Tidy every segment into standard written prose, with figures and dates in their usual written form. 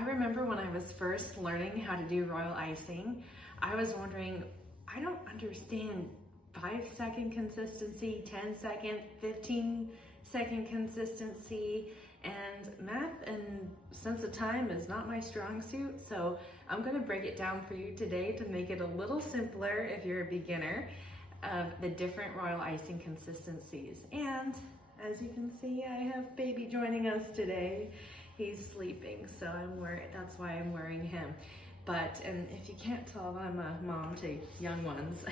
I remember when I was first learning how to do royal icing, I was wondering, I don't understand 5-second consistency, 10-second, 15-second consistency, and math and sense of time is not my strong suit, so I'm gonna break it down for you today to make it a little simpler if you're a beginner of the different royal icing consistencies. And as you can see, I have baby joining us today. He's sleeping, so that's why I'm wearing him. And if you can't tell, I'm a mom to young ones.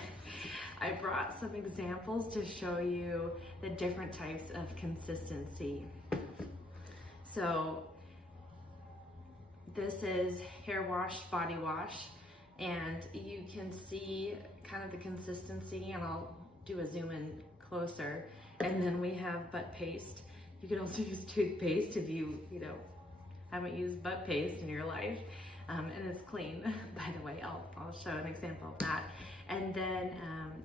I brought some examples to show you the different types of consistency. So this is hair wash, body wash, and you can see kind of the consistency, and I'll do a zoom in closer. And then we have butt paste. You can also use toothpaste if you haven't used butt paste in your life. And it's clean, by the way. I'll show an example of that. And then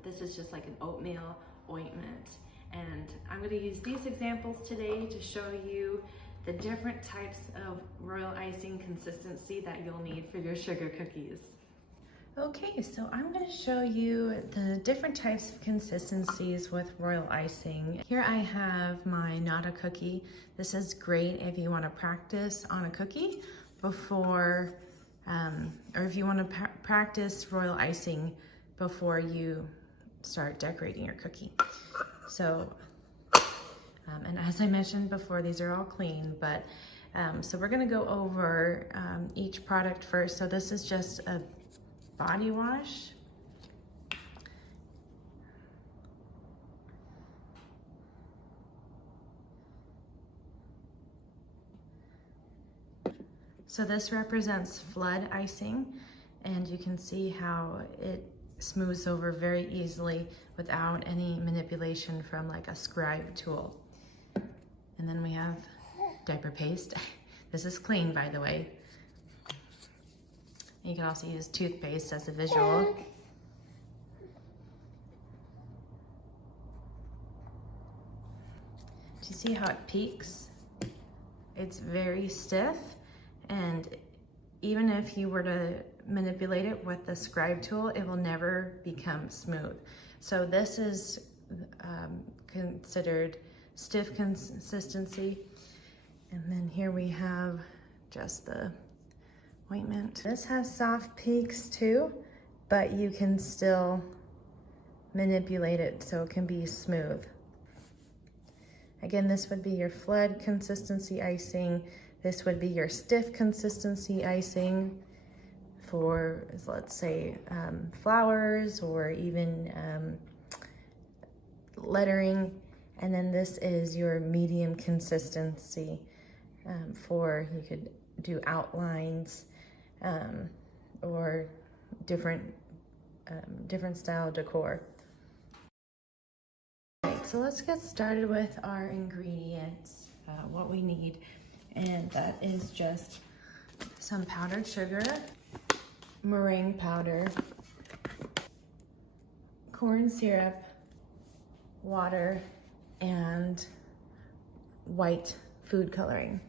this is just like an oatmeal ointment. And I'm gonna use these examples today to show you the different types of royal icing consistency that you'll need for your sugar cookies. Okay, so I'm going to show you the different types of consistencies with royal icing. Here I have my nata cookie. This is great if you want to practice on a cookie before, or if you want to practice royal icing before you start decorating your cookie. So, and as I mentioned before, these are all clean, but so we're going to go over each product first. So this is just a body wash. So this represents flood icing, and you can see how it smooths over very easily without any manipulation from like a scribe tool. And then we have diaper paste. This is clean, by the way. You can also use toothpaste as a visual. Do you see how it peaks? It's very stiff, and even if you were to manipulate it with the scribe tool, it will never become smooth. So this is considered stiff consistency. And then here we have just the ointment. This has soft peaks too, but you can still manipulate it so it can be smooth. Again, this would be your flood consistency icing. This would be your stiff consistency icing for, let's say, flowers or even lettering. And then this is your medium consistency for, you could do outlines or different style decor. Alright, so let's get started with our ingredients, what we need, and that is just some powdered sugar, meringue powder, corn syrup, water, and white food coloring.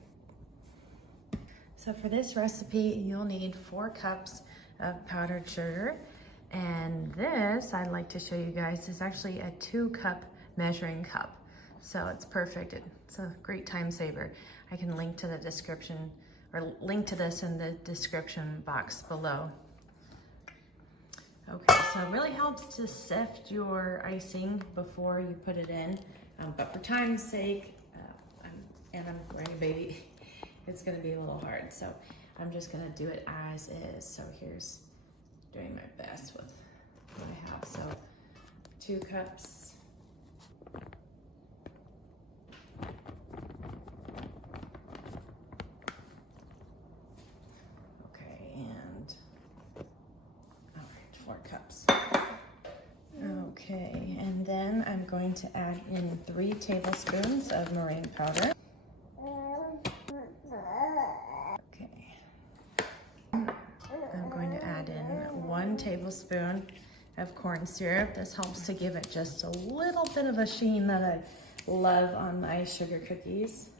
So for this recipe, you'll need 4 cups of powdered sugar. And this, I'd like to show you guys, is actually a 2-cup measuring cup. So it's perfect. It's a great time saver. I can link to the description, or link to this in the description box below. Okay, so it really helps to sift your icing before you put it in. But for time's sake, I'm wearing a baby, it's gonna be a little hard. So I'm just gonna do it as is. So here's doing my best with what I have. So 2 cups. Okay, and all right, 4 cups. Okay, and then I'm going to add in 3 tablespoons of meringue powder. Okay. I'm going to add in 1 tablespoon of corn syrup. This helps to give it just a little bit of a sheen that I love on my sugar cookies.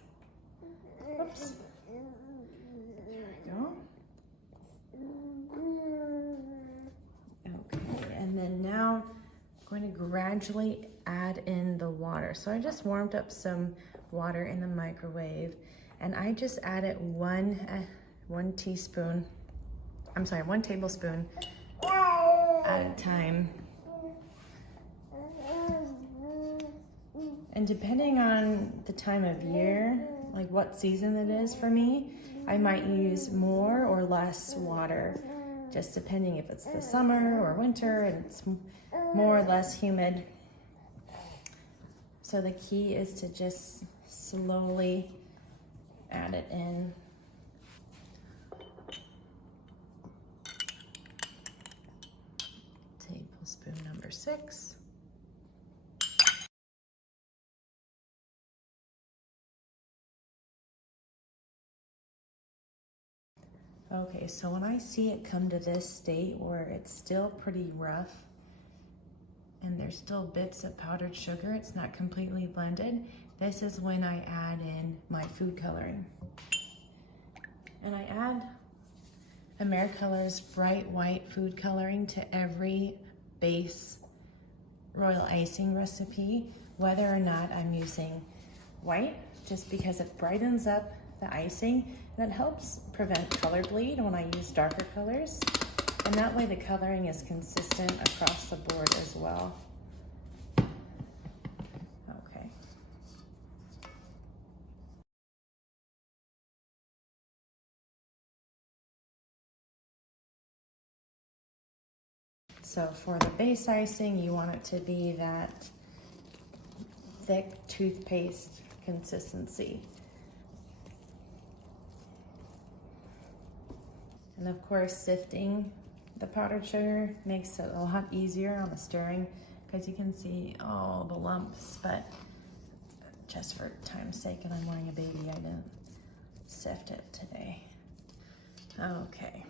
Oops. There we go. gradually add in the water. So I just warmed up some water in the microwave, and I just added one tablespoon at a time. And depending on the time of year, like what season it is for me, I might use more or less water, just depending if it's the summer or winter and it's more or less humid. So the key is to just slowly add it in. Tablespoon number 6. Okay, so when I see it come to this state where it's still pretty rough and there's still bits of powdered sugar, it's not completely blended, this is when I add in my food coloring. And I add Americolor's bright white food coloring to every base royal icing recipe, whether or not I'm using white, just because it brightens up the icing and it helps prevent color bleed when I use darker colors. And that way the coloring is consistent across the board as well. Okay. So for the base icing, you want it to be that thick toothpaste consistency. And of course, sifting the powdered sugar makes it a lot easier on the stirring, because you can see all the lumps, but just for time's sake, and I'm wearing a baby, I didn't sift it today. Okay,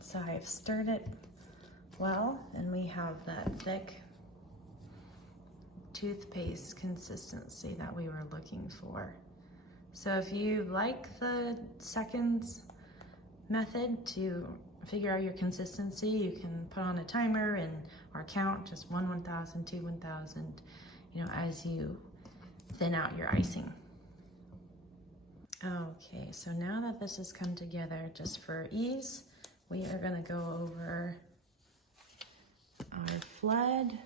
so I've stirred it well, and we have that thick toothpaste consistency that we were looking for. So if you like the seconds method to figure out your consistency, you can put on a timer and or count just 1,000, 2, 1,000, you know, as you thin out your icing. Okay, so now that this has come together, just for ease, we are going to go over our flood,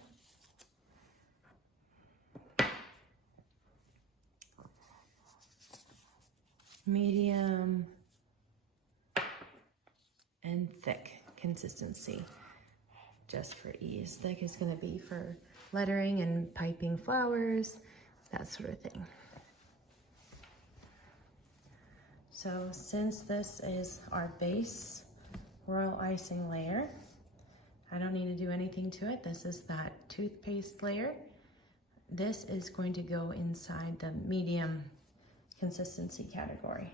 medium, and thick consistency, just for ease. Thick is going to be for lettering and piping flowers, that sort of thing. So since this is our base royal icing layer, I don't need to do anything to it. This is that toothpaste layer. This is going to go inside the medium consistency category.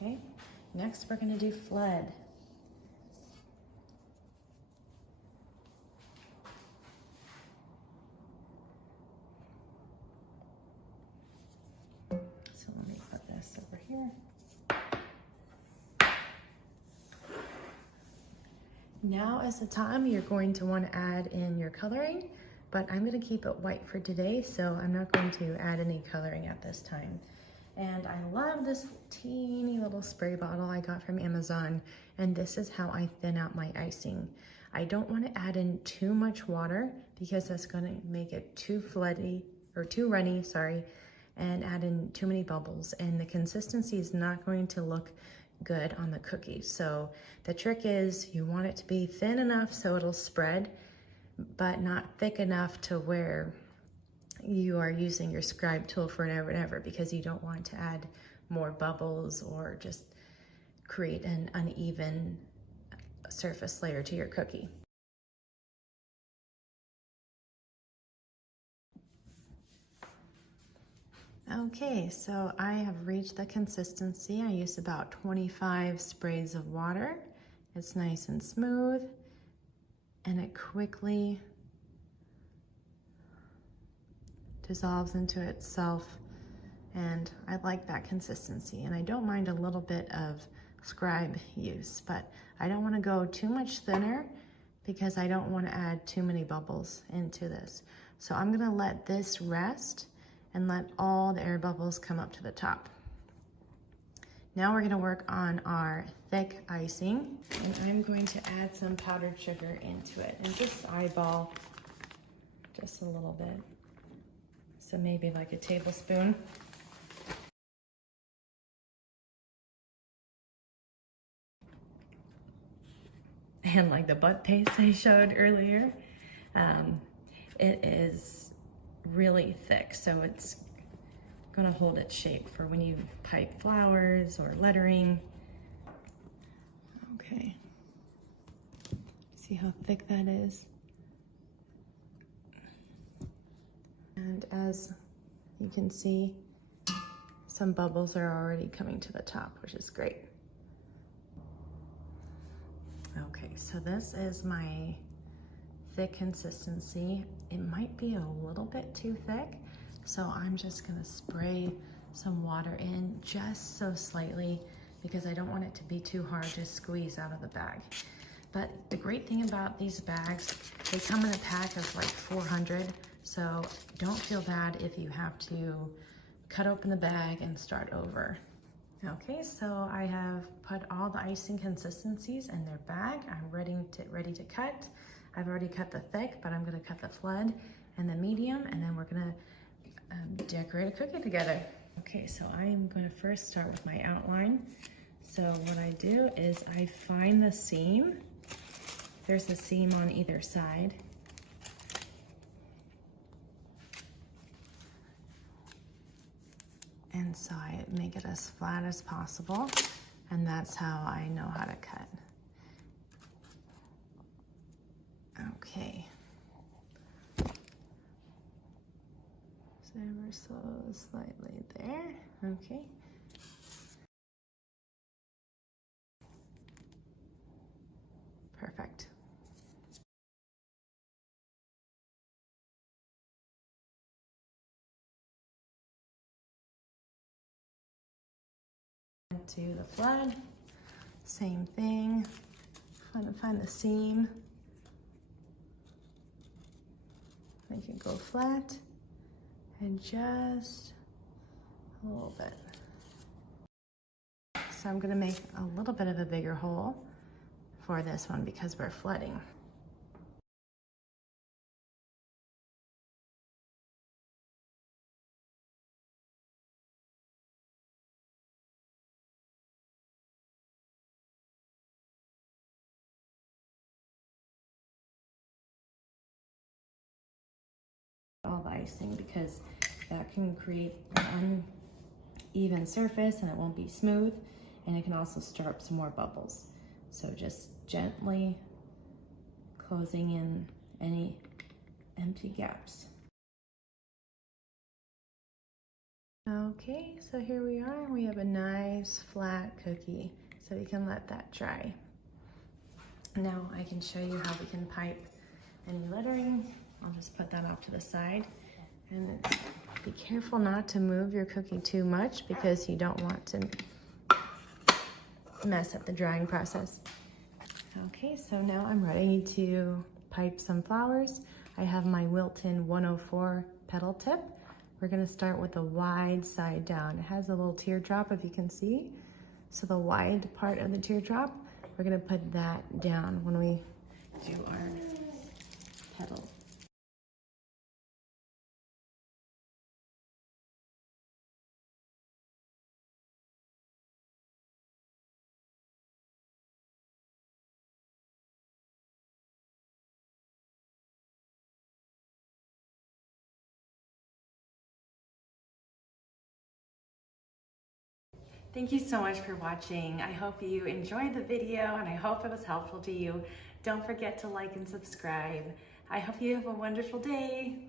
Okay, next we're going to do flood. So let me put this over here. Now is the time you're going to want to add in your coloring, but I'm going to keep it white for today, so I'm not going to add any coloring at this time. And I love this teeny little spray bottle I got from Amazon, and this is how I thin out my icing. I don't want to add in too much water because that's going to make it too floody or too runny, sorry, and add in too many bubbles, and the consistency is not going to look good on the cookie. So the trick is you want it to be thin enough so it'll spread, but not thick enough to where you are using your scribe tool forever and ever, because you don't want to add more bubbles or just create an uneven surface layer to your cookie. Okay, so I have reached the consistency. I used about 25 sprays of water. It's nice and smooth, and it quickly dissolves into itself and I like that consistency. And I don't mind a little bit of scribe use, but I don't want to go too much thinner because I don't want to add too many bubbles into this. So I'm going to let this rest and let all the air bubbles come up to the top. Now we're going to work on our thick icing, and I'm going to add some powdered sugar into it and just eyeball just a little bit. So maybe like a tablespoon. And like the butt paste I showed earlier, it is really thick, so it's gonna hold its shape for when you pipe flowers or lettering. Okay, see how thick that is? And as you can see, some bubbles are already coming to the top, which is great. Okay, so this is my thick consistency. It might be a little bit too thick, so I'm just gonna spray some water in just so slightly because I don't want it to be too hard to squeeze out of the bag. But the great thing about these bags, they come in a pack of like 400, so don't feel bad if you have to cut open the bag and start over. Okay, so I have put all the icing consistencies in their bag. I'm ready to cut. I've already cut the thick, but I'm gonna cut the flood and the medium, and then we're gonna decorate a cookie together. Okay, so I am gonna first start with my outline. So what I do is I find the seam. There's a seam on either side. And so I make it as flat as possible, and that's how I know how to cut. Okay. So ever so slightly there, okay. Perfect. To the flood, same thing. Find the seam, make it go flat, and just a little bit. So I'm gonna make a little bit of a bigger hole for this one because we're flooding. All the icing because that can create an uneven surface and it won't be smooth, and it can also stir up some more bubbles. So just gently closing in any empty gaps. Okay, so here we are. We have a nice flat cookie, so we can let that dry. Now I can show you how we can pipe any lettering. I'll just put that off to the side, and be careful not to move your cookie too much because you don't want to mess up the drying process. Okay, so now I'm ready to pipe some flowers. I have my Wilton 104 petal tip. We're gonna start with the wide side down. It has a little teardrop, if you can see. So the wide part of the teardrop, we're gonna put that down when we do our petal. Thank you so much for watching. I hope you enjoyed the video and I hope it was helpful to you. Don't forget to like and subscribe. I hope you have a wonderful day.